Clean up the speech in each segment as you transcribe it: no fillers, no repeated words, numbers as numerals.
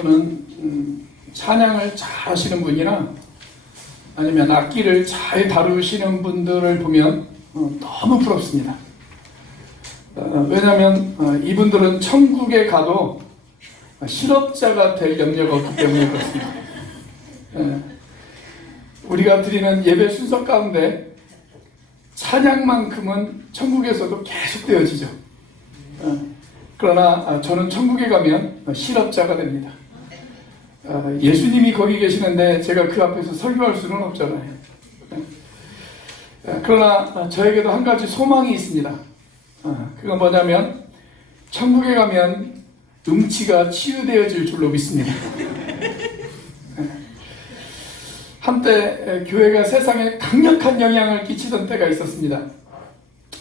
저는 찬양을 잘 하시는 분이나 아니면 악기를 잘 다루시는 분들을 보면 너무 부럽습니다. 왜냐하면 이분들은 천국에 가도 실업자가 될 염려가 없기 때문에 그렇습니다. 우리가 드리는 예배 순서 가운데 찬양만큼은 천국에서도 계속 되어지죠. 그러나 저는 천국에 가면 실업자가 됩니다. 예수님이 거기 계시는데 제가 그 앞에서 설교할 수는 없잖아요. 그러나 저에게도 한 가지 소망이 있습니다. 그건 뭐냐면 천국에 가면 음치가 치유되어질 줄로 믿습니다. 한때 교회가 세상에 강력한 영향을 끼치던 때가 있었습니다.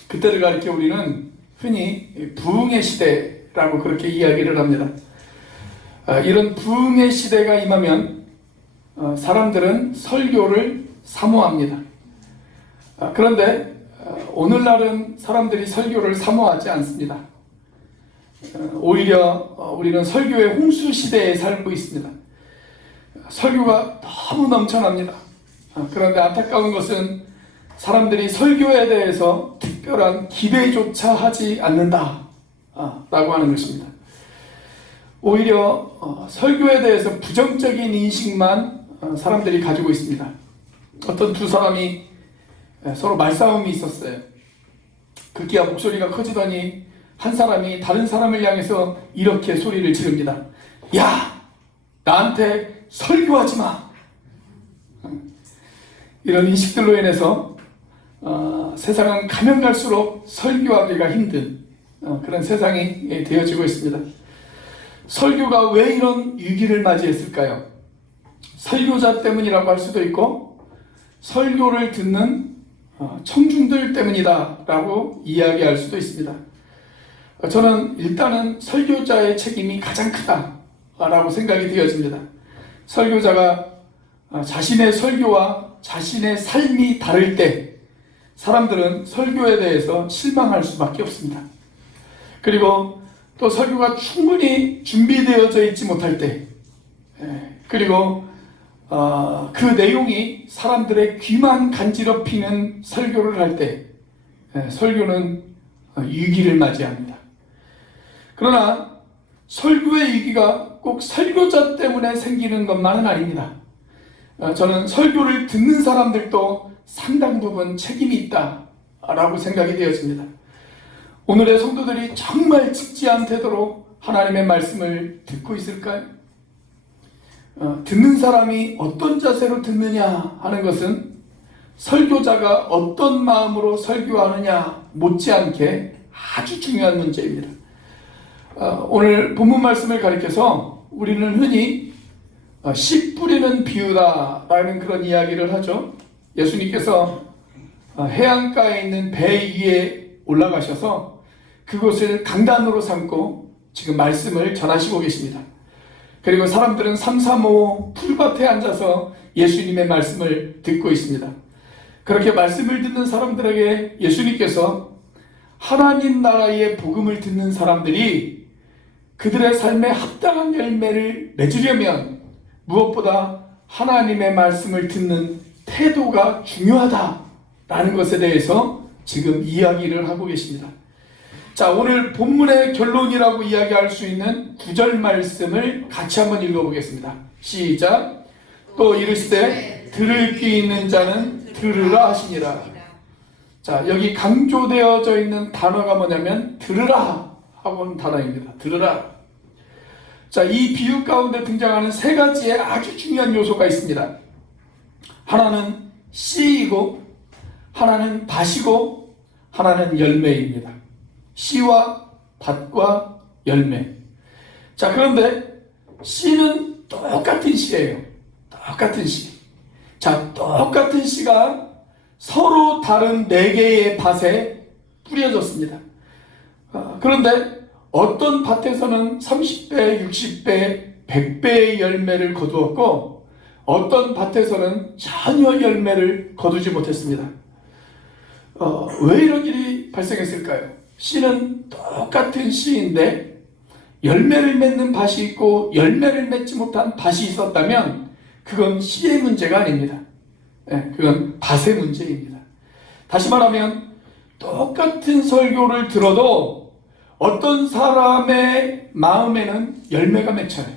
그때를 가리켜 우리는 흔히 부흥의 시대라고 그렇게 이야기를 합니다. 이런 부흥의 시대가 임하면 사람들은 설교를 사모합니다. 그런데 오늘날은 사람들이 설교를 사모하지 않습니다. 오히려 우리는 설교의 홍수 시대에 살고 있습니다. 설교가 너무 넘쳐납니다. 그런데 안타까운 것은 사람들이 설교에 대해서 특별한 기대조차 하지 않는다 라고 하는 것입니다. 오히려 설교에 대해서 부정적인 인식만 사람들이 가지고 있습니다. 어떤 두 사람이 서로 말싸움이 있었어요. 급기야 목소리가 커지더니 한 사람이 다른 사람을 향해서 이렇게 소리를 지릅니다. 야! 나한테 설교하지 마! 이런 인식들로 인해서 세상은 가면 갈수록 설교하기가 힘든 그런 세상이 되어지고 있습니다. 설교가 왜 이런 위기를 맞이했을까요? 설교자 때문이라고 할 수도 있고 설교를 듣는 청중들 때문이다 라고 이야기할 수도 있습니다. 저는 일단은 설교자의 책임이 가장 크다라고 생각이 되어집니다. 설교자가 자신의 설교와 자신의 삶이 다를 때 사람들은 설교에 대해서 실망할 수밖에 없습니다. 그리고 또 설교가 충분히 준비되어져 있지 못할 때, 그리고 그 내용이 사람들의 귀만 간지럽히는 설교를 할 때 설교는 위기를 맞이합니다. 그러나 설교의 위기가 꼭 설교자 때문에 생기는 것만은 아닙니다. 저는 설교를 듣는 사람들도 상당 부분 책임이 있다라고 생각이 되어집니다. 오늘의 성도들이 정말 직지한 태도로 하나님의 말씀을 듣고 있을까요? 듣는 사람이 어떤 자세로 듣느냐 하는 것은 설교자가 어떤 마음으로 설교하느냐 못지않게 아주 중요한 문제입니다. 오늘 본문 말씀을 가리켜서 우리는 흔히 씨 뿌리는 비유다라는 그런 이야기를 하죠. 예수님께서 해안가에 있는 배 위에 올라가셔서 그곳을 강단으로 삼고 지금 말씀을 전하시고 계십니다. 그리고 사람들은 삼삼오오 풀밭에 앉아서 예수님의 말씀을 듣고 있습니다. 그렇게 말씀을 듣는 사람들에게 예수님께서 하나님 나라의 복음을 듣는 사람들이 그들의 삶에 합당한 열매를 맺으려면 무엇보다 하나님의 말씀을 듣는 태도가 중요하다라는 것에 대해서 지금 이야기를 하고 계십니다. 자, 오늘 본문의 결론이라고 이야기할 수 있는 9절 말씀을 같이 한번 읽어보겠습니다. 시작. 또 이르시되 들을 귀 있는 자는 들으라 하시니라. 자, 여기 강조되어져 있는 단어가 뭐냐면 들으라 하고는 단어입니다. 들으라. 자, 이 비유 가운데 등장하는 세 가지의 아주 중요한 요소가 있습니다. 하나는 씨이고, 하나는 밭이고, 하나는 열매입니다. 씨와 밭과 열매. 자, 그런데 씨는 똑같은 씨예요. 똑같은 씨. 자, 똑같은 씨가 서로 다른 4개의 밭에 뿌려졌습니다. 그런데 어떤 밭에서는 30배, 60배, 100배의 열매를 거두었고 어떤 밭에서는 전혀 열매를 거두지 못했습니다. 왜 이런 일이 발생했을까요? 씨는 똑같은 씨인데 열매를 맺는 밭이 있고 열매를 맺지 못한 밭이 있었다면 그건 씨의 문제가 아닙니다. 그건 밭의 문제입니다. 다시 말하면 똑같은 설교를 들어도 어떤 사람의 마음에는 열매가 맺혀요.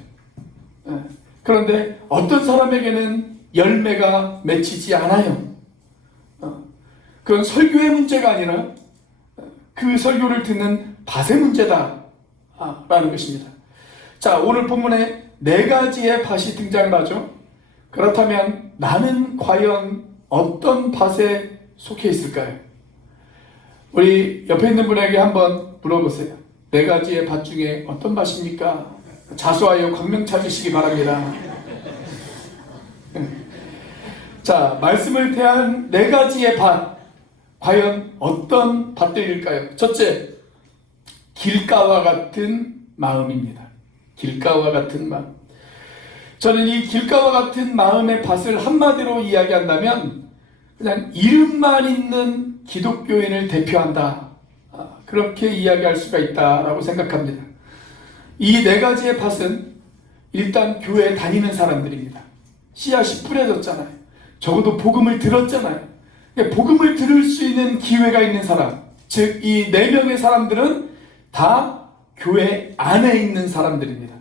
그런데 어떤 사람에게는 열매가 맺히지 않아요. 그건 설교의 문제가 아니라 그 설교를 듣는 밭의 문제다 라는 것입니다. 자, 오늘 본문에 4가지의 밭이 등장을 하죠. 그렇다면 나는 과연 어떤 밭에 속해 있을까요? 우리 옆에 있는 분에게 한번 물어보세요. 4가지의 밭 중에 어떤 밭입니까? 자수하여 광명 찾으시기 바랍니다. 자, 말씀을 대한 4가지의 밭, 과연 어떤 밭들일까요? 첫째, 길가와 같은 마음입니다. 길가와 같은 마음. 저는 이 길가와 같은 마음의 밭을 한마디로 이야기한다면 그냥 이름만 있는 기독교인을 대표한다, 그렇게 이야기할 수가 있다라고 생각합니다. 이 4가지의 밭은 일단 교회에 다니는 사람들입니다. 씨앗이 뿌려졌잖아요. 적어도 복음을 들었잖아요. 복음을 들을 수 있는 기회가 있는 사람, 즉 이 4명의 사람들은 다 교회 안에 있는 사람들입니다.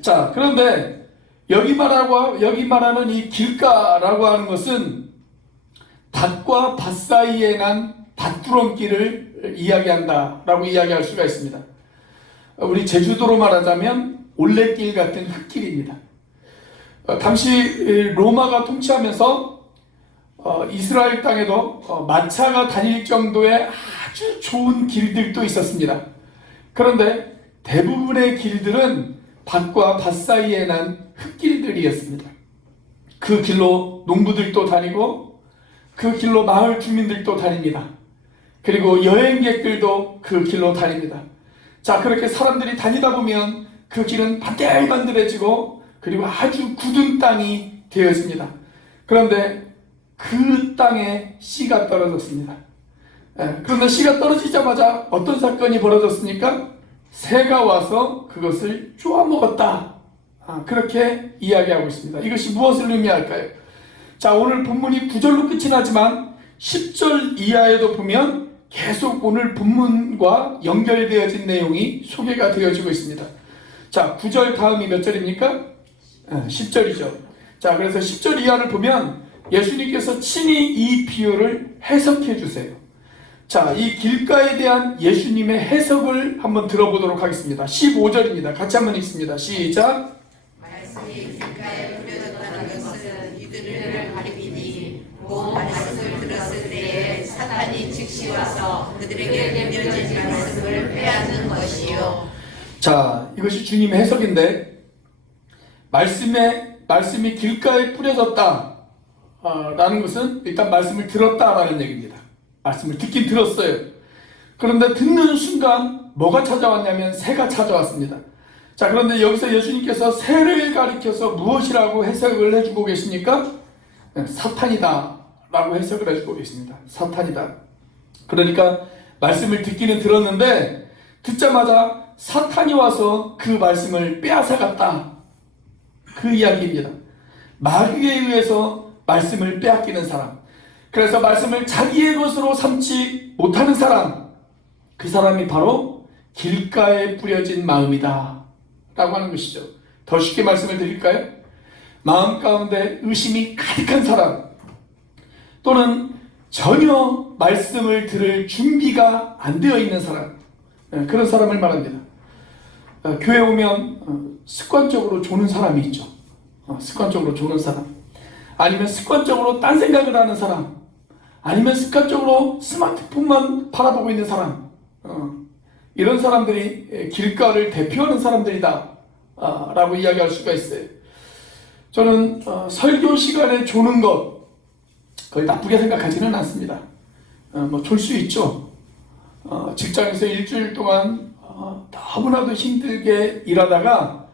자, 그런데 여기 말하는 이 길가라고 하는 것은 밭과 밭 사이에 난 밭두렁길을 이야기한다라고 이야기할 수가 있습니다. 우리 제주도로 말하자면 올레길 같은 흙길입니다. 당시 로마가 통치하면서 이스라엘 땅에도 마차가 다닐 정도의 아주 좋은 길들도 있었습니다. 그런데 대부분의 길들은 밭과 밭 사이에 난 흙길들이었습니다. 그 길로 농부들도 다니고 그 길로 마을 주민들도 다닙니다. 그리고 여행객들도 그 길로 다닙니다. 자, 그렇게 사람들이 다니다 보면 그 길은 반들반들해지고 그리고 아주 굳은 땅이 되어집니다. 그런데 그 땅에 씨가 떨어졌습니다. 그런데 씨가 떨어지자마자 어떤 사건이 벌어졌습니까? 새가 와서 그것을 쪼아먹었다. 그렇게 이야기하고 있습니다. 이것이 무엇을 의미할까요? 자, 오늘 본문이 9절로 끝이 나지만 10절 이하에도 보면 계속 오늘 본문과 연결되어진 내용이 소개가 되어지고 있습니다. 자, 9절 다음이 몇 절입니까? 10절이죠. 자, 그래서 10절 이하를 보면 예수님께서 친히 이 비유를 해석해 주세요. 자, 이 길가에 대한 예수님의 해석을 한번 들어보도록 하겠습니다. 15절입니다. 같이 한번 읽습니다. 시작. 말씀이 길가에 뿌려졌다는 것은 이들을 가리키니 곧 말씀을 들었을 때에 사탄이 즉시 와서 그들에게 들려진 말씀을 빼앗는 것이요. 자, 이것이 주님의 해석인데 말씀이 길가에 뿌려졌다 라는 것은 일단 말씀을 들었다라는 얘기입니다. 말씀을 듣긴 들었어요. 그런데 듣는 순간 뭐가 찾아왔냐면 새가 찾아왔습니다. 자, 그런데 여기서 예수님께서 새를 가리켜서 무엇이라고 해석을 해주고 계십니까? 사탄이다 라고 해석을 해주고 계십니다. 사탄이다. 그러니까 말씀을 듣기는 들었는데 듣자마자 사탄이 와서 그 말씀을 빼앗아갔다, 그 이야기입니다. 마귀에 의해서 말씀을 빼앗기는 사람, 그래서 말씀을 자기의 것으로 삼지 못하는 사람, 그 사람이 바로 길가에 뿌려진 마음이다 라고 하는 것이죠. 더 쉽게 말씀을 드릴까요? 마음 가운데 의심이 가득한 사람, 또는 전혀 말씀을 들을 준비가 안 되어 있는 사람, 그런 사람을 말합니다. 교회 오면 습관적으로 조는 사람이 있죠. 습관적으로 조는 사람, 아니면 습관적으로 딴 생각을 하는 사람, 아니면 습관적으로 스마트폰만 바라보고 있는 사람, 이런 사람들이 길가를 대표하는 사람들이다 라고 이야기할 수가 있어요. 저는 설교 시간에 조는 것 거의 나쁘게 생각하지는 않습니다. 뭐 졸 수 있죠. 직장에서 일주일 동안 너무나도 힘들게 일하다가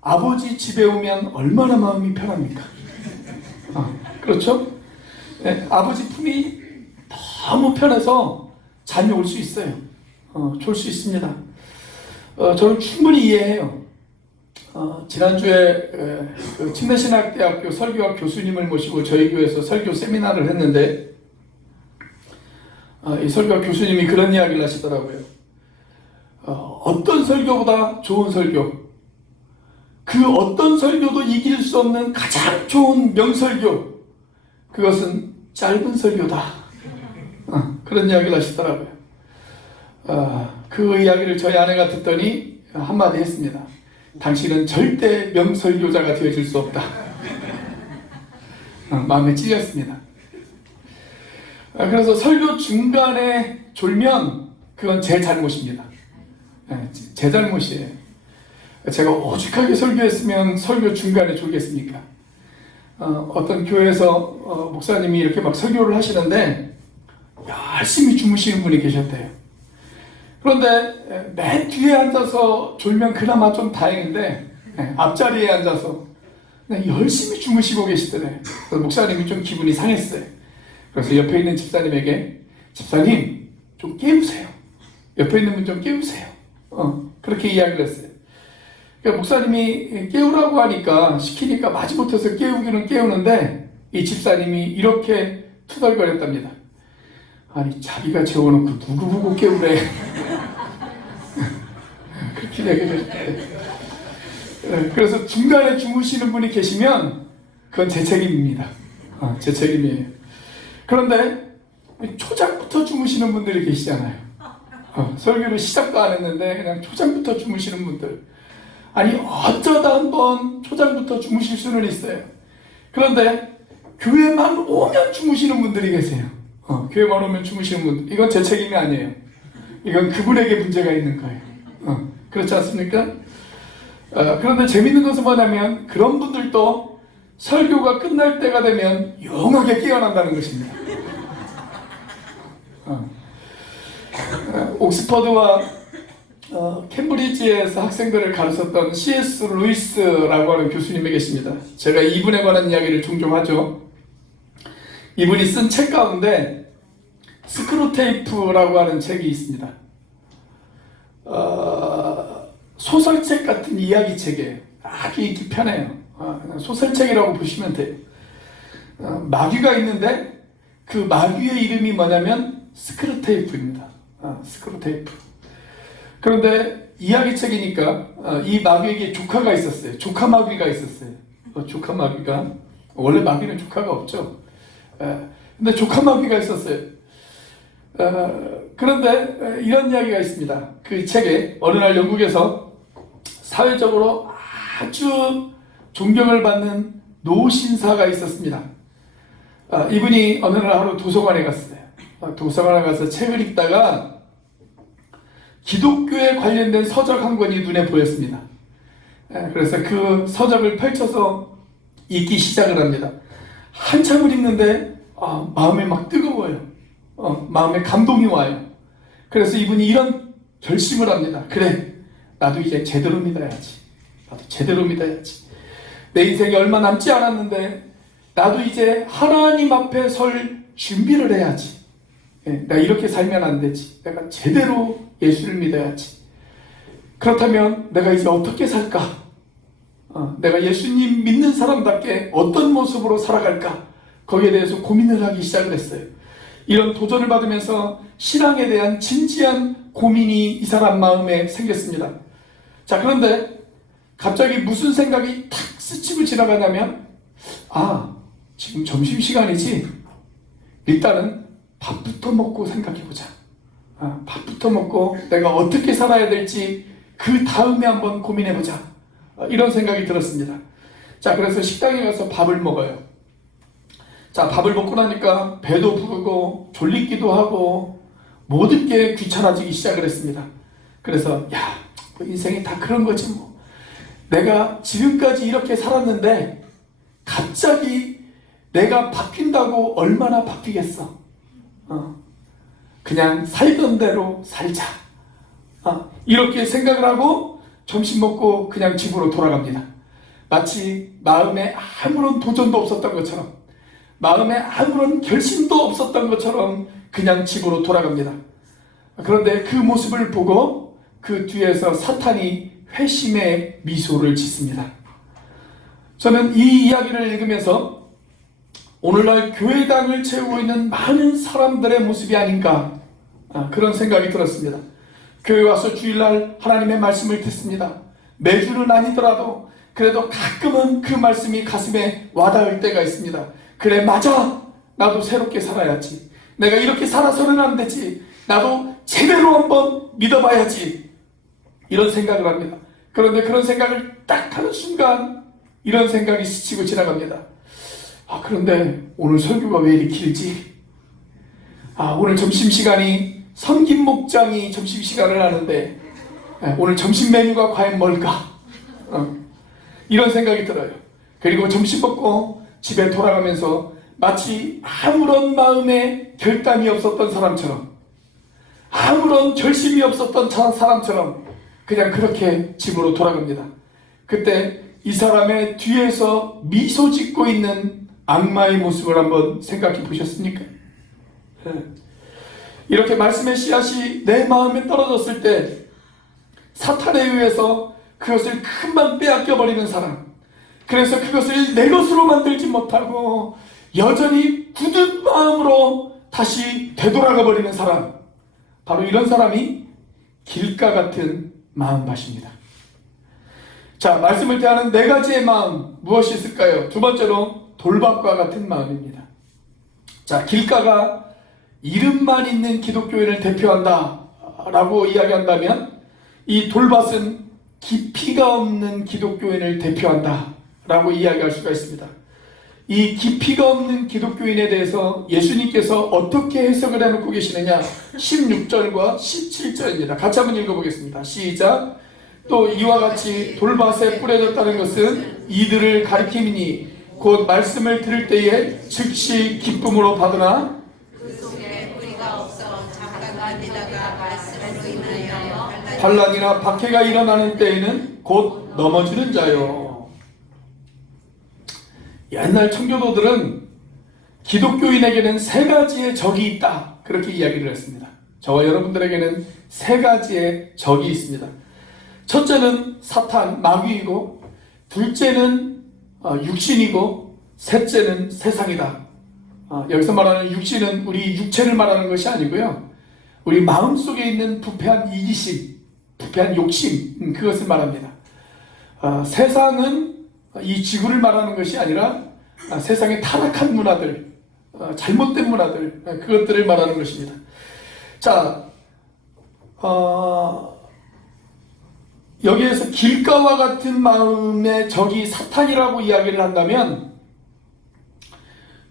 아버지 집에 오면 얼마나 마음이 편합니까? 그렇죠? 네, 아버지 품이 너무 편해서 잠이 올 수 있어요. 졸 수 있습니다. 저는 충분히 이해해요. 지난주에 그 침례신학대학교 설교학 교수님을 모시고 저희 교회에서 설교 세미나를 했는데 이 설교학 교수님이 그런 이야기를 하시더라고요. 어떤 설교보다 좋은 설교, 그 어떤 설교도 이길 수 없는 가장 좋은 명설교, 그것은 짧은 설교다. 그런 이야기를 하시더라고요. 그 이야기를 저희 아내가 듣더니 한마디 했습니다. 당신은 절대 명설교자가 되어줄 수 없다. 마음에 찔렸습니다. 그래서 설교 중간에 졸면 그건 제 잘못입니다. 제 잘못이에요. 제가 오직하게 설교했으면 설교 중간에 졸겠습니까? 어떤 교회에서 목사님이 이렇게 막 설교를 하시는데 열심히 주무시는 분이 계셨대요. 그런데 맨 뒤에 앉아서 졸면 그나마 좀 다행인데 앞자리에 앉아서 그냥 열심히 주무시고 계시더래요. 그래서 목사님이 좀 기분이 상했어요. 그래서 옆에 있는 집사님에게 집사님 좀 깨우세요. 옆에 있는 분 좀 깨우세요. 그렇게 이야기를 했어요. 그러니까 목사님이 깨우라고 하니까 시키니까 마지못해서 깨우기는 깨우는데 이 집사님이 이렇게 투덜거렸답니다. 아니 자기가 재워놓고 누구 보고 깨우래. 그렇게 얘기를 했어요. 그래서 중간에 주무시는 분이 계시면 그건 제 책임입니다. 제 책임이에요. 그런데 초장부터 주무시는 분들이 계시잖아요. 설교를 시작도 안 했는데 그냥 초장부터 주무시는 분들. 아니 어쩌다 한번 초장부터 주무실 수는 있어요. 그런데 교회만 오면 주무시는 분들이 계세요. 교회만 오면 주무시는 분들. 이건 제 책임이 아니에요. 이건 그분에게 문제가 있는 거예요. 그렇지 않습니까? 그런데 재밌는 것은 뭐냐면 그런 분들도 설교가 끝날 때가 되면 영하게 깨어난다는 것입니다. 옥스퍼드와 캠브리지에서 학생들을 가르쳤던 C.S. 루이스라고 하는 교수님이 계십니다. 제가 이분에 관한 이야기를 종종 하죠. 이분이 쓴 책 가운데 스크루테이프라고 하는 책이 있습니다. 소설책 같은 이야기책이에요. 아주 읽기 편해요. 소설책이라고 보시면 돼요. 마귀가 있는데 그 마귀의 이름이 뭐냐면 스크루테이프입니다. 스크루테이프. 그런데 이야기책이니까 이 마귀에게 조카가 있었어요. 조카 마귀가 있었어요. 조카 마귀가. 원래 마귀는 조카가 없죠. 근데 조카 마귀가 있었어요. 그런데 이런 이야기가 있습니다. 그 책에 어느 날 영국에서 사회적으로 아주 존경을 받는 노신사가 있었습니다. 이분이 어느 날 하루 도서관에 갔어요. 도서관에 가서 책을 읽다가 기독교에 관련된 서적 한 권이 눈에 보였습니다. 그래서 그 서적을 펼쳐서 읽기 시작을 합니다. 한참을 읽는데 마음이 막 뜨거워요. 마음에 감동이 와요. 그래서 이분이 이런 결심을 합니다. 그래, 나도 이제 제대로 믿어야지. 나도 제대로 믿어야지. 내 인생이 얼마 남지 않았는데 나도 이제 하나님 앞에 설 준비를 해야지. 내가 이렇게 살면 안 되지. 내가 제대로 예수를 믿어야지. 그렇다면 내가 이제 어떻게 살까? 내가 예수님 믿는 사람답게 어떤 모습으로 살아갈까? 거기에 대해서 고민을 하기 시작을 했어요. 이런 도전을 받으면서 신앙에 대한 진지한 고민이 이 사람 마음에 생겼습니다. 자, 그런데 갑자기 무슨 생각이 탁 스치고 지나가냐면 지금 점심시간이지? 일단은 밥부터 먹고 생각해보자. 밥부터 먹고 내가 어떻게 살아야 될지 그 다음에 한번 고민해보자. 이런 생각이 들었습니다. 자, 그래서 식당에 가서 밥을 먹어요. 자, 밥을 먹고 나니까 배도 부르고 졸리기도 하고 모든 게 귀찮아지기 시작을 했습니다. 그래서 인생이 다 그런 거지 뭐. 내가 지금까지 이렇게 살았는데 갑자기 내가 바뀐다고 얼마나 바뀌겠어. 그냥 살던 대로 살자. 이렇게 생각을 하고 점심 먹고 그냥 집으로 돌아갑니다. 마치 마음에 아무런 도전도 없었던 것처럼, 마음에 아무런 결심도 없었던 것처럼 그냥 집으로 돌아갑니다. 그런데 그 모습을 보고 그 뒤에서 사탄이 회심의 미소를 짓습니다. 저는 이 이야기를 읽으면서 오늘날 교회당을 채우고 있는 많은 사람들의 모습이 아닌가, 그런 생각이 들었습니다. 교회 와서 주일날 하나님의 말씀을 듣습니다. 매주는 아니더라도 그래도 가끔은 그 말씀이 가슴에 와닿을 때가 있습니다. 그래, 맞아, 나도 새롭게 살아야지, 내가 이렇게 살아서는 안 되지, 나도 제대로 한번 믿어봐야지, 이런 생각을 합니다. 그런데 그런 생각을 딱 하는 순간 이런 생각이 스치고 지나갑니다. 그런데 오늘 설교가 왜 이렇게 길지? 오늘 점심시간이 섬김 목장이 점심시간을 하는데 오늘 점심 메뉴가 과연 뭘까? 이런 생각이 들어요. 그리고 점심 먹고 집에 돌아가면서 마치 아무런 마음에 결단이 없었던 사람처럼, 아무런 결심이 없었던 사람처럼 그냥 그렇게 집으로 돌아갑니다. 그때 이 사람의 뒤에서 미소 짓고 있는 악마의 모습을 한번 생각해 보셨습니까? 이렇게 말씀의 씨앗이 내 마음에 떨어졌을 때 사탄에 의해서 그것을 금방 빼앗겨 버리는 사람, 그래서 그것을 내 것으로 만들지 못하고 여전히 굳은 마음으로 다시 되돌아가 버리는 사람, 바로 이런 사람이 길가 같은 마음밭입니다. 자, 말씀을 대하는 네 가지의 마음, 무엇이 있을까요? 두 번째로 돌밭과 같은 마음입니다. 자, 길가가 이름만 있는 기독교인을 대표한다 라고 이야기한다면, 이 돌밭은 깊이가 없는 기독교인을 대표한다 라고 이야기할 수가 있습니다. 이 깊이가 없는 기독교인에 대해서 예수님께서 어떻게 해석을 해놓고 계시느냐, 16절과 17절입니다. 같이 한번 읽어보겠습니다. 시작. 또 이와 같이 돌밭에 뿌려졌다는 것은 이들을 가리킴이니 곧 말씀을 들을 때에 즉시 기쁨으로 받으나 그 속에 뿌리가 없어 잠깐 믿다가 말씀으로 인하여 환난이나 박해가 일어나는 때에는 곧 넘어지는 자요. 옛날 청교도들은 기독교인에게는 세 가지의 적이 있다, 그렇게 이야기를 했습니다. 저와 여러분들에게는 세 가지의 적이 있습니다. 첫째는 사탄, 마귀이고, 둘째는 육신이고, 셋째는 세상이다. 여기서 말하는 육신은 우리 육체를 말하는 것이 아니고요, 우리 마음속에 있는 부패한 이기심, 부패한 욕심, 그것을 말합니다. 세상은 이 지구를 말하는 것이 아니라 세상의 타락한 문화들, 잘못된 문화들, 그것들을 말하는 것입니다. 자, 여기에서 길가와 같은 마음의 적이 사탄이라고 이야기를 한다면,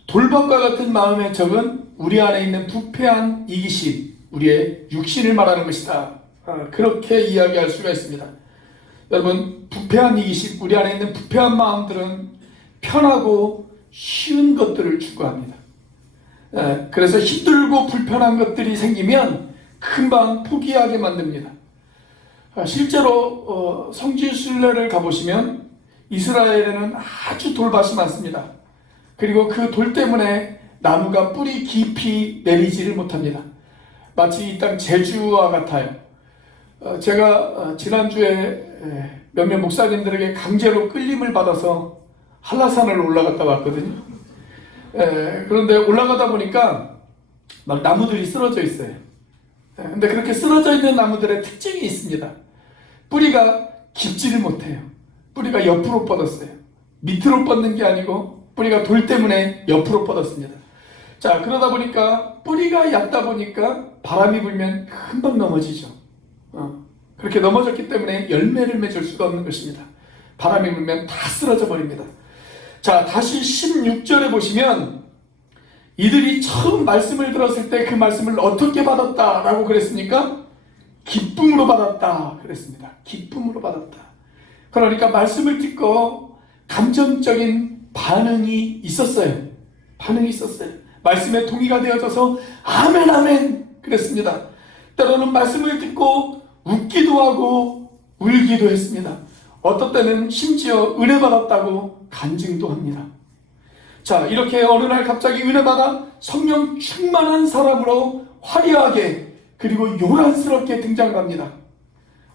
돌밭과 같은 마음의 적은 우리 안에 있는 부패한 이기심, 우리의 육신을 말하는 것이다, 그렇게 이야기할 수가 있습니다. 여러분, 부패한 이기심, 우리 안에 있는 부패한 마음들은 편하고 쉬운 것들을 추구합니다. 그래서 힘들고 불편한 것들이 생기면 금방 포기하게 만듭니다. 실제로 성지순례를 가보시면 이스라엘에는 아주 돌밭이 많습니다. 그리고 그 돌 때문에 나무가 뿌리 깊이 내리지를 못합니다. 마치 이 땅 제주와 같아요. 제가 지난주에 몇몇 목사님들에게 강제로 끌림을 받아서 한라산을 올라갔다 왔거든요. 그런데 올라가다 보니까 막 나무들이 쓰러져 있어요. 근데 그렇게 쓰러져 있는 나무들의 특징이 있습니다. 뿌리가 깊지를 못해요. 뿌리가 옆으로 뻗었어요. 밑으로 뻗는 게 아니고 뿌리가 돌 때문에 옆으로 뻗었습니다. 자, 그러다 보니까 뿌리가 얕다 보니까 바람이 불면 금방 넘어지죠. 그렇게 넘어졌기 때문에 열매를 맺을 수가 없는 것입니다. 바람이 불면 다 쓰러져 버립니다. 자, 다시 16절에 보시면 이들이 처음 말씀을 들었을 때 그 말씀을 어떻게 받았다라고 그랬습니까? 기쁨으로 받았다 그랬습니다. 기쁨으로 받았다. 그러니까 말씀을 듣고 감정적인 반응이 있었어요. 반응이 있었어요. 말씀에 동의가 되어져서 아멘 아멘 그랬습니다. 때로는 말씀을 듣고 웃기도 하고 울기도 했습니다. 어떤 때는 심지어 은혜 받았다고 간증도 합니다. 자, 이렇게 어느 날 갑자기 은혜 받아 성령 충만한 사람으로 화려하게 그리고 요란스럽게 등장을 합니다.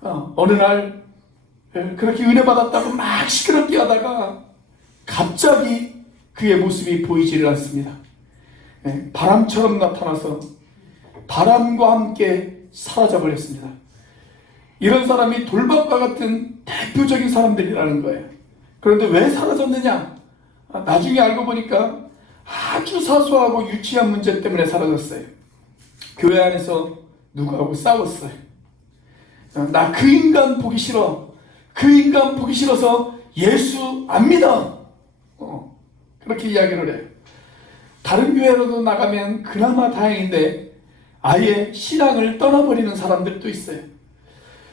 어느 날 그렇게 은혜 받았다고 막 시끄럽게 하다가 갑자기 그의 모습이 보이지를 않습니다. 바람처럼 나타나서 바람과 함께 사라져버렸습니다. 이런 사람이 돌박과 같은 대표적인 사람들이라는 거예요. 그런데 왜 사라졌느냐? 나중에 알고 보니까 아주 사소하고 유치한 문제 때문에 사라졌어요. 교회 안에서 누구하고 싸웠어요. 나 그 인간 보기 싫어. 그 인간 보기 싫어서 예수 안 믿어. 그렇게 이야기를 해요. 다른 교회로도 나가면 그나마 다행인데 아예 신앙을 떠나버리는 사람들도 있어요.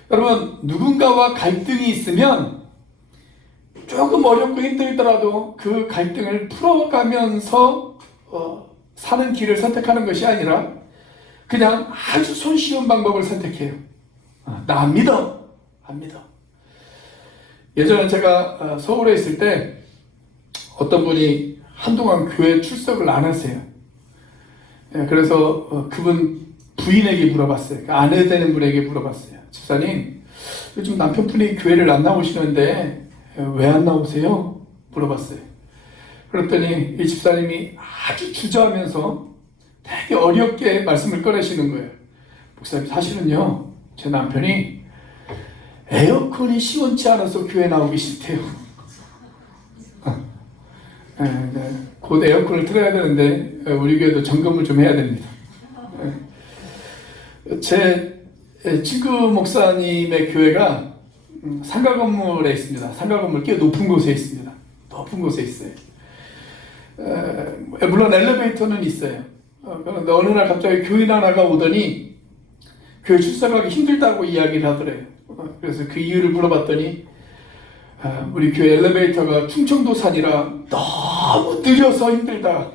여러분, 누군가와 갈등이 있으면 조금 어렵고 힘들더라도 그 갈등을 풀어가면서 사는 길을 선택하는 것이 아니라 그냥 아주 손쉬운 방법을 선택해요. 나 안 믿어. 안 믿어. 예전에 제가 서울에 있을 때 어떤 분이 한동안 교회 출석을 안 하세요. 그래서 그분 부인에게 물어봤어요. 그러니까 아내 되는 분에게 물어봤어요. 집사님, 요즘 남편분이 교회를 안 나오시는데 왜 안 나오세요? 물어봤어요. 그랬더니 이 집사님이 아주 주저하면서 되게 어렵게 말씀을 꺼내시는 거예요. 목사님, 사실은요, 제 남편이 에어컨이 시원치 않아서 교회 나오기 싫대요. 곧 에어컨을 틀어야 되는데 우리 교회도 점검을 좀 해야 됩니다. 제 친구 목사님의 교회가 상가 건물에 있습니다. 상가 건물 꽤 높은 곳에 있습니다. 높은 곳에 있어요. 물론 엘리베이터는 있어요. 그런데 어느 날 갑자기 교인 하나가 오더니 교회 출석하기 힘들다고 이야기를 하더래요. 그래서 그 이유를 물어봤더니 우리 교회 엘리베이터가 충청도 산이라 너무 느려서 힘들다.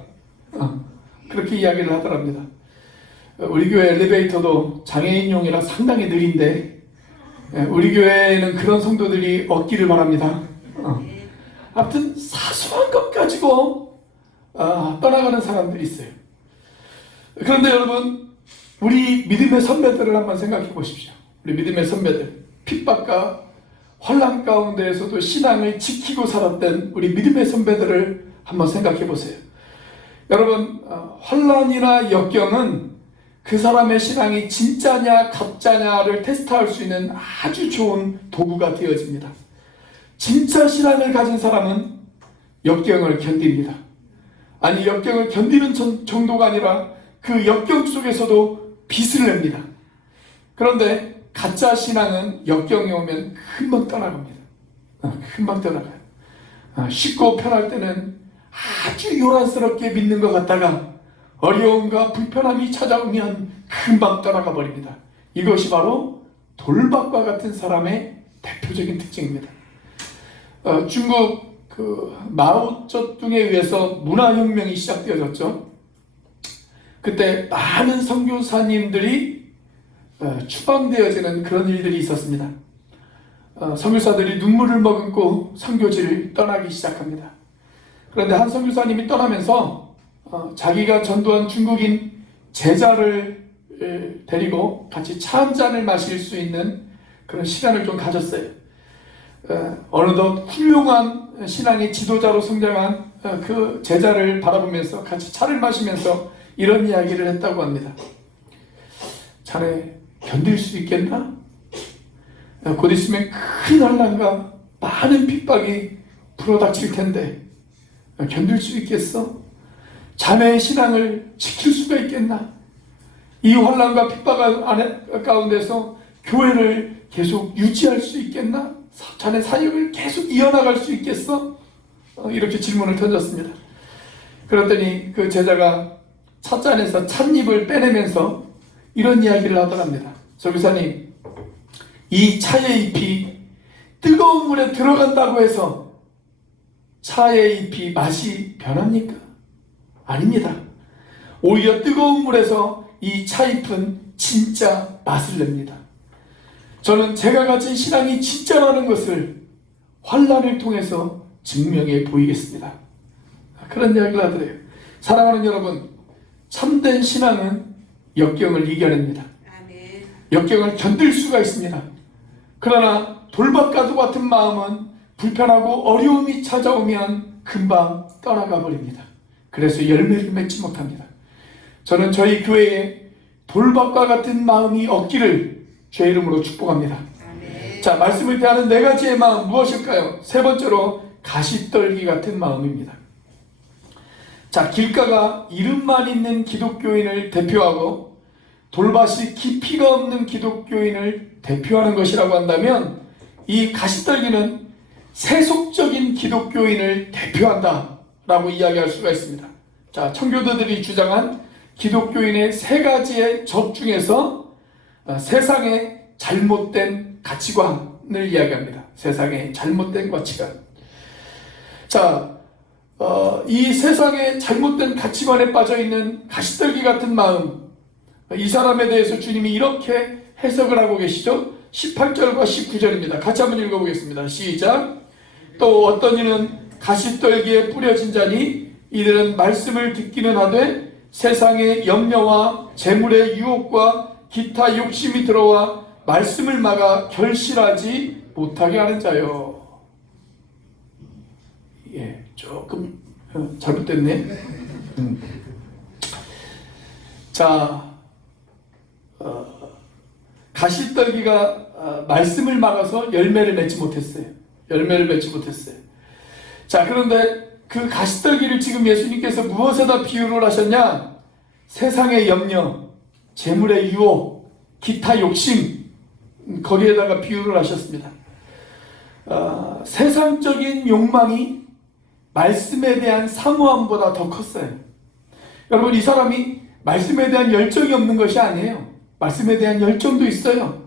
그렇게 이야기를 하더랍니다. 우리 교회 엘리베이터도 장애인용이라 상당히 느린데 우리 교회에는 그런 성도들이 없기를 바랍니다. 아무튼 사소한 것 가지고 떠나가는 사람들이 있어요. 그런데 여러분, 우리 믿음의 선배들을 한번 생각해 보십시오. 우리 믿음의 선배들, 핍박과 환난 가운데에서도 신앙을 지키고 살았던 우리 믿음의 선배들을 한번 생각해 보세요. 여러분, 환난이나 역경은 그 사람의 신앙이 진짜냐 가짜냐를 테스트할 수 있는 아주 좋은 도구가 되어집니다. 진짜 신앙을 가진 사람은 역경을 견딥니다. 아니, 역경을 견디는 정도가 아니라 그 역경 속에서도 빛을 냅니다. 그런데 가짜 신앙은 역경이 오면 금방 떠나갑니다. 금방 떠나가요. 쉽고 편할 때는 아주 요란스럽게 믿는 것 같다가 어려움과 불편함이 찾아오면 금방 떠나가 버립니다. 이것이 바로 돌박과 같은 사람의 대표적인 특징입니다. 중국 마오쩌둥에 의해서 문화혁명이 시작되어졌죠. 그때 많은 선교사님들이 추방되어지는 그런 일들이 있었습니다. 선교사들이 눈물을 머금고 선교지를 떠나기 시작합니다. 그런데 한 선교사님이 떠나면서 자기가 전도한 중국인 제자를 데리고 같이 차 한 잔을 마실 수 있는 그런 시간을 좀 가졌어요. 어느덧 훌륭한 신앙의 지도자로 성장한 그 제자를 바라보면서 같이 차를 마시면서 이런 이야기를 했다고 합니다. 자네 견딜 수 있겠나? 곧 있으면 큰 환난과 많은 핍박이 불어닥칠 텐데 견딜 수 있겠어? 자네의 신앙을 지킬 수가 있겠나? 이 환난과 핍박 가운데서 교회를 계속 유지할 수 있겠나? 자네 사역을 계속 이어나갈 수 있겠어? 이렇게 질문을 던졌습니다. 그랬더니 그 제자가 찻잔에서 찻잎을 빼내면서 이런 이야기를 하더랍니다. 선교사님, 이 차의 잎이 뜨거운 물에 들어간다고 해서 차의 잎이 맛이 변합니까? 아닙니다. 오히려 뜨거운 물에서 이 차잎은 진짜 맛을 냅니다. 저는 제가 가진 신앙이 진짜라는 것을 환난을 통해서 증명해 보이겠습니다. 그런 이야기를 하더래요. 사랑하는 여러분, 참된 신앙은 역경을 이겨냅니다. 역경을 견딜 수가 있습니다. 그러나 돌밭과도 같은 마음은 불편하고 어려움이 찾아오면 금방 떠나가 버립니다. 그래서 열매를 맺지 못합니다. 저는 저희 교회에 돌밭과 같은 마음이 없기를 주의 이름으로 축복합니다. 자, 말씀을 대하는 네 가지의 마음 무엇일까요? 세 번째로 가시떨기 같은 마음입니다. 자, 길가가 이름만 있는 기독교인을 대표하고 돌밭이 깊이가 없는 기독교인을 대표하는 것이라고 한다면 이 가시떨기는 세속적인 기독교인을 대표한다 라고 이야기할 수가 있습니다. 자, 청교도들이 주장한 기독교인의 세 가지의 적 중에서 세상의 잘못된 가치관을 이야기합니다. 세상의 잘못된 가치관. 자, 이 세상의 잘못된 가치관에 빠져있는 가시떨기 같은 마음, 이 사람에 대해서 주님이 이렇게 해석을 하고 계시죠. 18절과 19절입니다. 같이 한번 읽어보겠습니다. 시작. 또 어떤 이는 가시떨기에 뿌려진 자니 이들은 말씀을 듣기는 하되 세상의 염려와 재물의 유혹과 기타 욕심이 들어와 말씀을 막아 결실하지 못하게 하는 자요. 예, 조금 잘못됐네. 자, 가시떨기가 말씀을 막아서 열매를 맺지 못했어요. 열매를 맺지 못했어요. 자, 그런데 그 가시떨기를 지금 예수님께서 무엇에다 비유를 하셨냐? 세상의 염려, 재물의 유혹, 기타 욕심, 거기에다가 비유를 하셨습니다. 세상적인 욕망이 말씀에 대한 사모함보다 더 컸어요. 여러분, 이 사람이 말씀에 대한 열정이 없는 것이 아니에요. 말씀에 대한 열정도 있어요.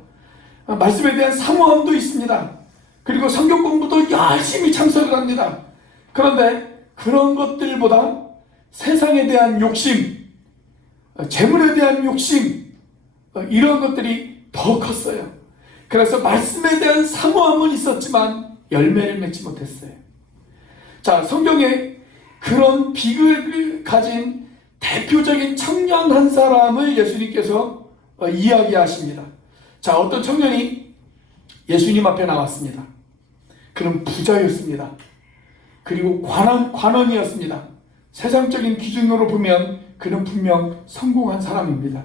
말씀에 대한 사모함도 있습니다. 그리고 성경 공부도 열심히 참석을 합니다. 그런데 그런 것들보다 세상에 대한 욕심, 재물에 대한 욕심, 이런 것들이 더 컸어요. 그래서 말씀에 대한 사모함은 있었지만 열매를 맺지 못했어요. 자, 성경에 그런 비극을 가진 대표적인 청년 한 사람을 예수님께서 이야기하십니다. 자, 어떤 청년이 예수님 앞에 나왔습니다. 그는 부자였습니다. 그리고 관원이었습니다. 세상적인 기준으로 보면 그는 분명 성공한 사람입니다.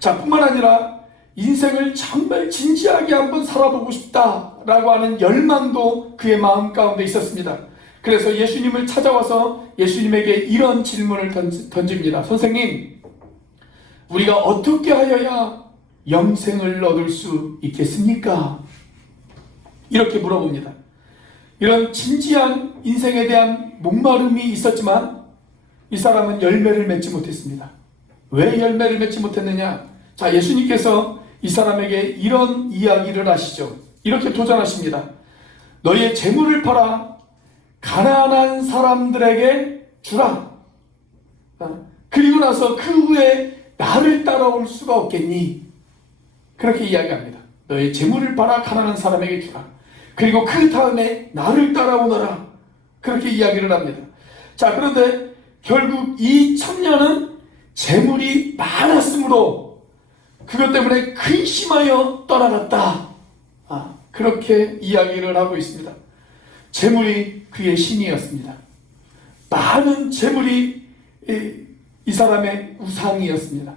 자, 뿐만 아니라 인생을 정말 진지하게 한번 살아보고 싶다라고 하는 열망도 그의 마음 가운데 있었습니다. 그래서 예수님을 찾아와서 예수님에게 이런 질문을 던집니다. 선생님, 우리가 어떻게 하여야 영생을 얻을 수 있겠습니까? 이렇게 물어봅니다. 이런 진지한 인생에 대한 목마름이 있었지만 이 사람은 열매를 맺지 못했습니다. 왜 열매를 맺지 못했느냐? 자, 예수님께서 이 사람에게 이런 이야기를 하시죠. 이렇게 도전하십니다. 너희의 재물을 팔아 가난한 사람들에게 주라. 그리고 나서 그 후에 나를 따라올 수가 없겠니? 그렇게 이야기합니다. 너의 재물을 팔아 가난한 사람에게 주라. 그리고 그 다음에 나를 따라오너라. 그렇게 이야기를 합니다. 자, 그런데 결국 이 청년은 재물이 많았으므로 그것 때문에 근심하여 떠나갔다. 그렇게 이야기를 하고 있습니다. 재물이 그의 신이었습니다. 많은 재물이 이 사람의 우상이었습니다.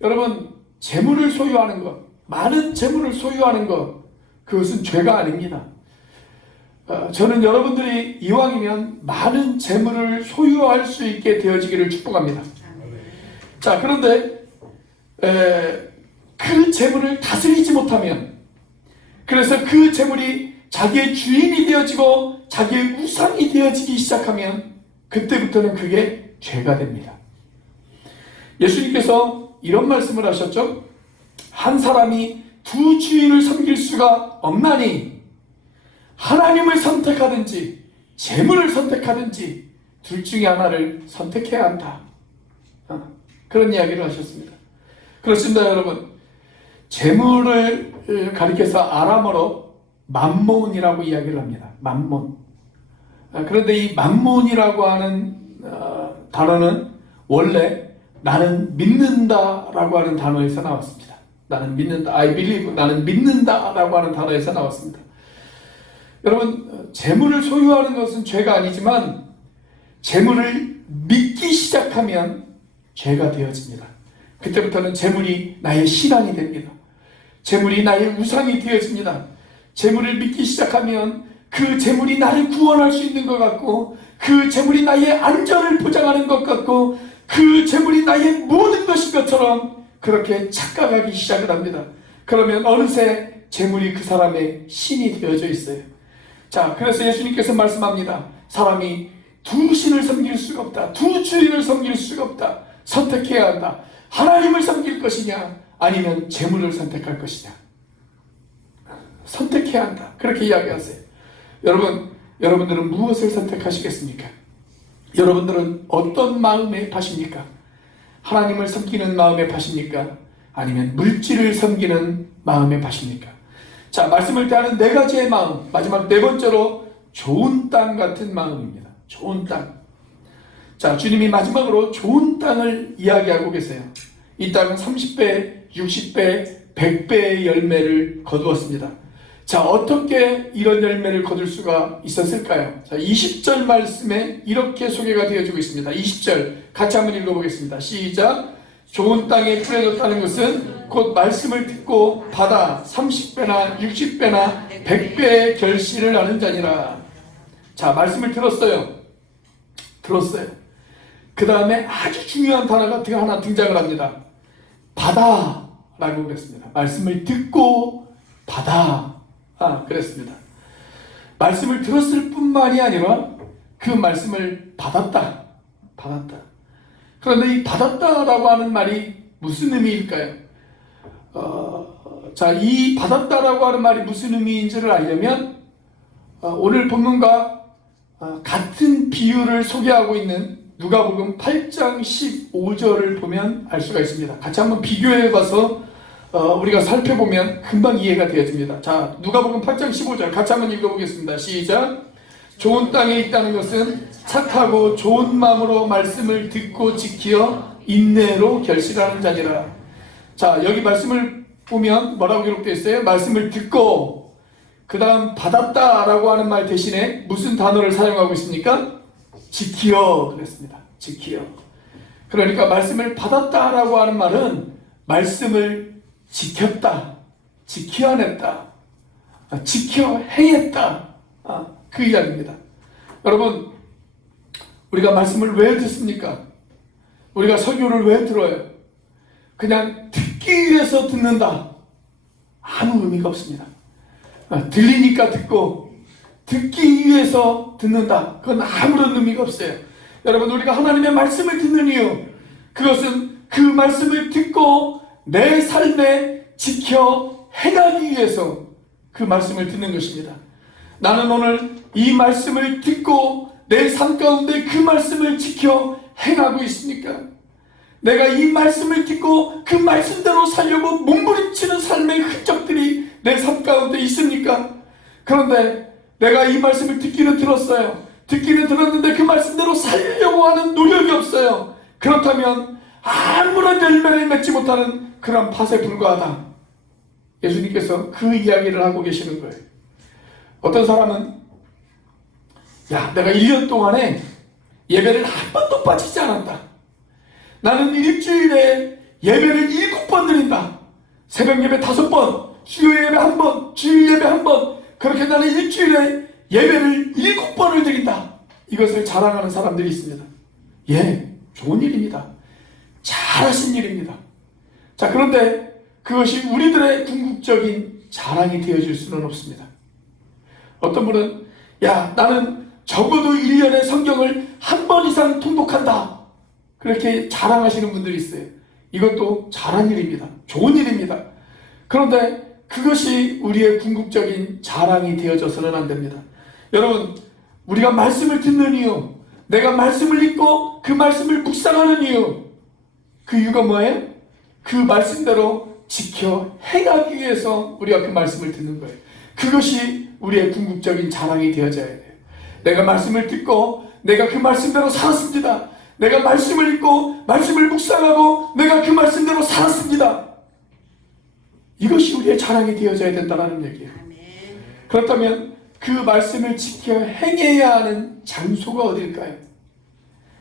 여러분, 재물을 소유하는 것, 많은 재물을 소유하는 것, 그것은 죄가 아닙니다. 저는 여러분들이 이왕이면 많은 재물을 소유할 수 있게 되어지기를 축복합니다. 자, 그런데 그 재물을 다스리지 못하면, 그래서 그 재물이 자기의 주인이 되어지고 자기의 우상이 되어지기 시작하면 그때부터는 그게 죄가 됩니다. 예수님께서 이런 말씀을 하셨죠. 한 사람이 두 주인을 섬길 수가 없나니 하나님을 선택하든지 재물을 선택하든지 둘 중에 하나를 선택해야 한다. 그런 이야기를 하셨습니다. 그렇습니다, 여러분. 재물을 가리켜서 아람어로 맘몬이라고 이야기를 합니다. 맘몬. 그런데 이 맘몬이라고 하는 단어는 원래 나는 믿는다라고 하는 단어에서 나왔습니다. 나는 믿는다. I believe. 나는 믿는다라고 하는 단어에서 나왔습니다. 여러분, 재물을 소유하는 것은 죄가 아니지만 재물을 믿기 시작하면 죄가 되어집니다. 그때부터는 재물이 나의 신앙이 됩니다. 재물이 나의 우상이 되어집니다. 재물을 믿기 시작하면 그 재물이 나를 구원할 수 있는 것 같고, 그 재물이 나의 안전을 보장하는 것 같고, 그 재물이 나의 모든 것인 것처럼 그렇게 착각하기 시작을 합니다. 그러면 어느새 재물이 그 사람의 신이 되어져 있어요. 자, 그래서 예수님께서 말씀합니다. 사람이 두 신을 섬길 수가 없다. 두 주인을 섬길 수가 없다. 선택해야 한다. 하나님을 섬길 것이냐, 아니면 재물을 선택할 것이냐. 선택해야 한다. 그렇게 이야기하세요. 여러분들은 무엇을 선택하시겠습니까? 여러분들은 어떤 마음에 파십니까? 하나님을 섬기는 마음에 파십니까? 아니면 물질을 섬기는 마음에 파십니까? 자, 말씀을 대하는 네 가지의 마음. 마지막 네 번째로 좋은 땅 같은 마음입니다. 좋은 땅. 자, 주님이 마지막으로 좋은 땅을 이야기하고 계세요. 이 땅은 30배, 60배, 100배의 열매를 거두었습니다. 자, 어떻게 이런 열매를 거둘 수가 있었을까요? 자, 20절 말씀에 이렇게 소개가 되어지고 있습니다. 20절 같이 한번 읽어보겠습니다. 시작. 좋은 땅에 뿌려졌다는 것은 곧 말씀을 듣고 받아 30배나 60배나 100배의 결실을 하는 자니라. 자, 말씀을 들었어요. 그 다음에 아주 중요한 단어가 하나 등장을 합니다. 받아라고 그랬습니다. 말씀을 듣고 받아. 그랬습니다. 말씀을 들었을 뿐만이 아니라 그 말씀을 받았다. 그런데 이 받았다라고 하는 말이 무슨 의미일까요? 자, 이 받았다라고 하는 말이 무슨 의미인지를 알려면 오늘 본문과 같은 비유를 소개하고 있는 누가복음 8장 15절을 보면 알 수가 있습니다. 같이 한번 비교해 봐서 우리가 살펴보면 금방 이해가 되어집니다. 자, 누가복음 8장 15절 같이 한번 읽어보겠습니다. 시작. 좋은 땅에 있다는 것은 착하고 좋은 마음으로 말씀을 듣고 지키어 인내로 결실하는 자니라. 자, 여기 말씀을 보면 뭐라고 기록되어 있어요? 말씀을 듣고 그 다음 받았다라고 하는 말 대신에 무슨 단어를 사용하고 있습니까? 지키어 그랬습니다. 지키어. 그러니까 말씀을 받았다라고 하는 말은 말씀을 지켰다, 지켜냈다, 지켜 행했다, 그 이야기입니다. 여러분, 우리가 말씀을 왜 듣습니까? 우리가 설교를 왜 들어요? 그냥 듣기 위해서 듣는다, 아무 의미가 없습니다. 들리니까 듣고 듣기 위해서 듣는다, 그건 아무런 의미가 없어요. 여러분, 우리가 하나님의 말씀을 듣는 이유, 그것은 그 말씀을 듣고 내 삶에 지켜 행하기 위해서 그 말씀을 듣는 것입니다. 나는 오늘 이 말씀을 듣고 내 삶 가운데 그 말씀을 지켜 행하고 있습니까? 내가 이 말씀을 듣고 그 말씀대로 살려고 몸부림치는 삶의 흔적들이 내 삶 가운데 있습니까? 그런데 내가 이 말씀을 듣기는 들었어요. 듣기는 들었는데 그 말씀대로 살려고 하는 노력이 없어요. 그렇다면 아무런 열매를 맺지 못하는 그런 팥에 불과하다. 예수님께서 그 이야기를 하고 계시는 거예요. 어떤 사람은 내가 1년 동안에 예배를 한 번도 빠지지 않았다. 나는 일주일에 예배를 7번 드린다. 새벽 예배 5번, 수요 예배 1번, 주일 예배 1번, 그렇게 나는 일주일에 예배를 7번을 드린다. 이것을 자랑하는 사람들이 있습니다. 좋은 일입니다. 잘하신 일입니다. 자, 그런데 그것이 우리들의 궁극적인 자랑이 되어질 수는 없습니다. 어떤 분은 나는 적어도 1년에 성경을 한 번 이상 통독한다, 그렇게 자랑하시는 분들이 있어요. 이것도 잘한 일입니다. 좋은 일입니다. 그런데 그것이 우리의 궁극적인 자랑이 되어져서는 안 됩니다. 여러분, 우리가 말씀을 듣는 이유, 내가 말씀을 읽고 그 말씀을 묵상하는 이유, 그 이유가 뭐예요? 그 말씀대로 지켜 행하기 위해서 우리가 그 말씀을 듣는 거예요. 그것이 우리의 궁극적인 자랑이 되어져야 돼요. 내가 말씀을 듣고 내가 그 말씀대로 살았습니다. 내가 말씀을 읽고 말씀을 묵상하고 내가 그 말씀대로 살았습니다. 이것이 우리의 자랑이 되어져야 된다는 얘기예요. 그렇다면 그 말씀을 지켜 행해야 하는 장소가 어딜까요?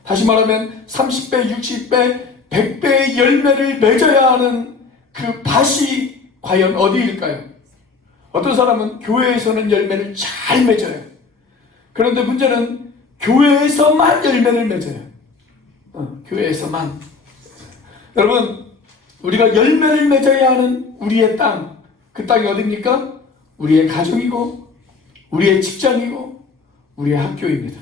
다시 말하면 30배, 60배, 100배의 열매를 맺어야 하는 그 밭이 과연 어디일까요? 어떤 사람은 교회에서는 열매를 잘 맺어요. 그런데 문제는 교회에서만 열매를 맺어요. 교회에서만. 여러분, 우리가 열매를 맺어야 하는 우리의 땅, 그 땅이 어디입니까? 우리의 가정이고 우리의 직장이고 우리의 학교입니다.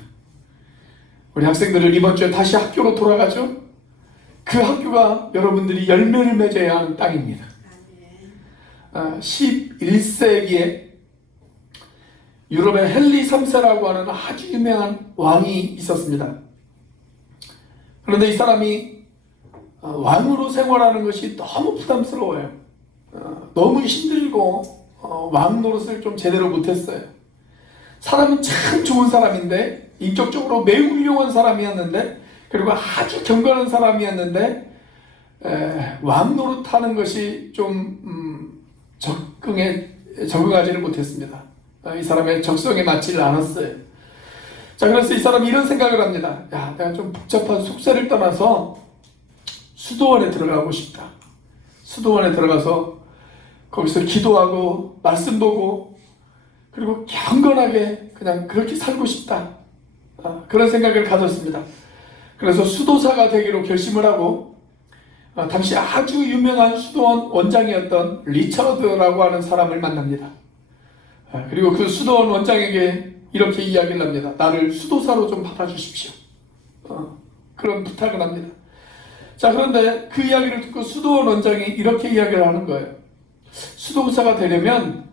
우리 학생들을 이번 주에 다시 학교로 돌아가죠. 그 학교가 여러분들이 열매를 맺어야 하는 땅입니다. 11세기에 유럽의 헨리 3세라고 하는 아주 유명한 왕이 있었습니다. 그런데 이 사람이 왕으로 생활하는 것이 너무 부담스러워요. 너무 힘들고 왕 노릇을 좀 제대로 못했어요. 사람은 참 좋은 사람인데, 인격적으로 매우 훌륭한 사람이었는데, 그리고 아주 경건한 사람이었는데, 왕 노릇하는 것이 좀 적응하지를 못했습니다. 이 사람의 적성에 맞지를 않았어요. 자, 그래서 이 사람이 이런 생각을 합니다. 야, 내가 좀 복잡한 속세를 떠나서 수도원에 들어가고 싶다. 수도원에 들어가서 거기서 기도하고 말씀 보고 그리고 경건하게 그냥 그렇게 살고 싶다. 그런 생각을 가졌습니다. 그래서 수도사가 되기로 결심을 하고 당시 아주 유명한 수도원 원장이었던 리처드라고 하는 사람을 만납니다. 그리고 그 수도원 원장에게 이렇게 이야기를 합니다. 나를 수도사로 좀 받아주십시오. 그런 부탁을 합니다. 자, 그런데 그 이야기를 듣고 수도원 원장이 이렇게 이야기를 하는 거예요. 수도사가 되려면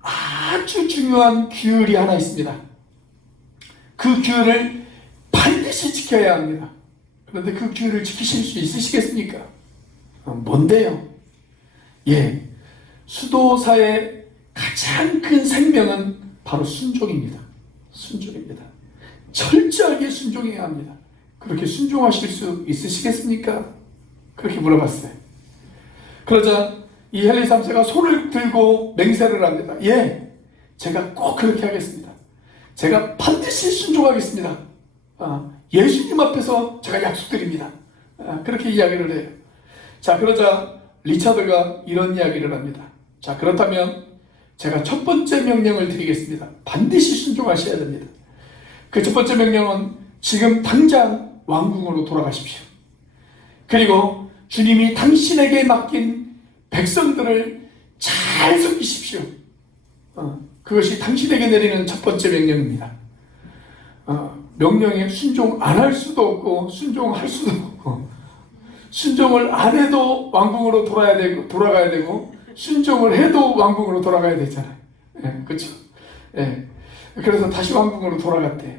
아주 중요한 규율이 하나 있습니다. 그 규율을 반드시 지켜야 합니다. 그런데 그 규율을 지키실 수 있으시겠습니까? 뭔데요? 예, 수도사의 가장 큰 생명은 바로 순종입니다. 순종입니다. 철저하게 순종해야 합니다. 그렇게 순종하실 수 있으시겠습니까? 그렇게 물어봤어요. 그러자 이 헨리 3세가 손을 들고 맹세를 합니다. 예, 제가 꼭 그렇게 하겠습니다. 제가 반드시 순종하겠습니다. 예수님 앞에서 제가 약속드립니다. 그렇게 이야기를 해요. 자, 그러자 리처드가 이런 이야기를 합니다. 자, 그렇다면 제가 첫 번째 명령을 드리겠습니다. 반드시 순종하셔야 됩니다. 그 첫 번째 명령은 지금 당장 왕궁으로 돌아가십시오. 그리고 주님이 당신에게 맡긴 백성들을 잘 섬기십시오. 그것이 당신에게 내리는 첫 번째 명령입니다. 명령에 순종 안 할 수도 없고 순종할 수도 없고, 순종을 안 해도 왕궁으로 돌아가야 되고 순종을 해도 왕궁으로 돌아가야 되잖아요. 예, 그렇죠? 예. 그래서 다시 왕궁으로 돌아갔대요.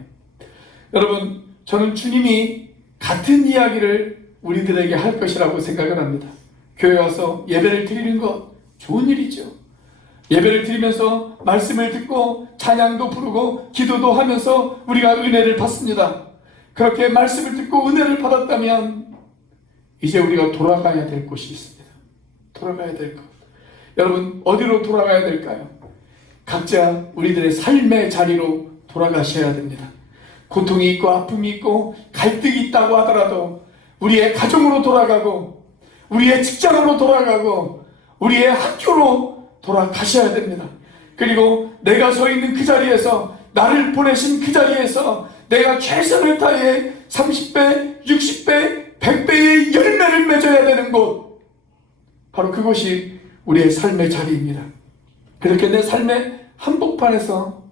여러분, 저는 주님이 같은 이야기를 우리들에게 할 것이라고 생각을 합니다. 교회 와서 예배를 드리는 것 좋은 일이죠. 예배를 드리면서 말씀을 듣고 찬양도 부르고 기도도 하면서 우리가 은혜를 받습니다. 그렇게 말씀을 듣고 은혜를 받았다면 이제 우리가 돌아가야 될 곳이 있습니다. 돌아가야 될 곳. 여러분, 어디로 돌아가야 될까요? 각자 우리들의 삶의 자리로 돌아가셔야 됩니다. 고통이 있고 아픔이 있고 갈등이 있다고 하더라도 우리의 가정으로 돌아가고 우리의 직장으로 돌아가고 우리의 학교로 돌아가셔야 됩니다. 그리고 내가 서 있는 그 자리에서, 나를 보내신 그 자리에서 내가 최선을 다해 30배, 60배, 100배의 열매를 맺어야 되는 곳, 바로 그것이 우리의 삶의 자리입니다. 그렇게 내 삶의 한복판에서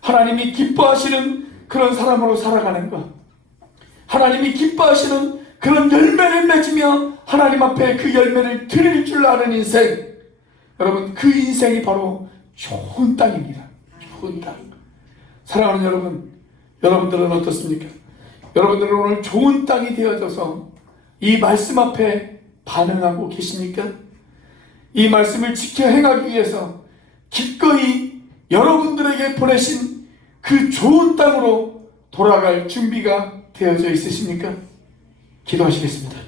하나님이 기뻐하시는 그런 사람으로 살아가는 것, 하나님이 기뻐하시는 그런 열매를 맺으며 하나님 앞에 그 열매를 드릴 줄 아는 인생, 여러분, 그 인생이 바로 좋은 땅입니다. 좋은 땅. 사랑하는 여러분, 여러분들은 어떻습니까? 여러분들은 오늘 좋은 땅이 되어져서 이 말씀 앞에 반응하고 계십니까? 이 말씀을 지켜 행하기 위해서 기꺼이 여러분들에게 보내신 그 좋은 땅으로 돌아갈 준비가 되어져 있으십니까? 기도하시겠습니다.